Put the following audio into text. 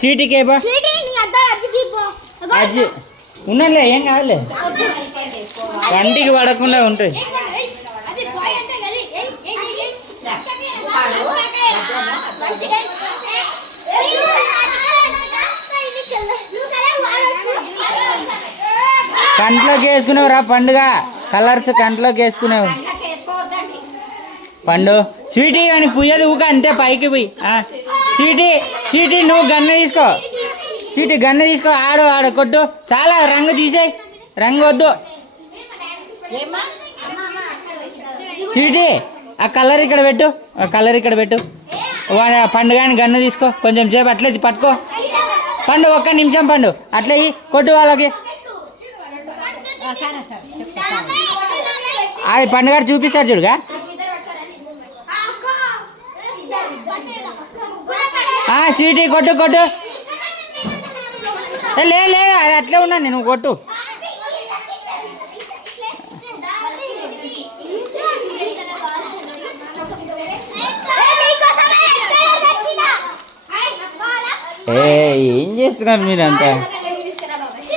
స్వీట్కి ఏబా అజ్జి ఉన్నలే ఏం కాదులే కంటికి పడకుండా ఉంటాయి. కంట్లోకి వేసుకునేవురా పండుగ కలర్స్ కంట్లోకి వేసుకునేవు పండు. స్వీటీ అని పుయ్యదు ఊక అంతే పైకి పోయి. స్వీటీ నువ్వు గన్ను తీసుకో, స్వీటీ గన్ను తీసుకో, ఆడు కొట్టు. చాలా రంగు తీసేయి, రంగు వద్దు. స్వీటీ ఆ కలర్ ఇక్కడ పెట్టు, ఆ కలర్ ఇక్కడ పెట్టు. పండుగని గన్ను తీసుకో, కొంచెం సేపు అట్లే పట్టుకో పండు, ఒక్క నిమిషం పండు అట్లే కొట్టు వాళ్ళకి. అది పండుగ చూపిస్తారు చూడుగా. స్వీటీ కొట్టు కొట్టు. లేదు అది అట్లే ఉన్నాను నేను, కొట్టు. ఏం చేస్తున్నారు మీరంతా?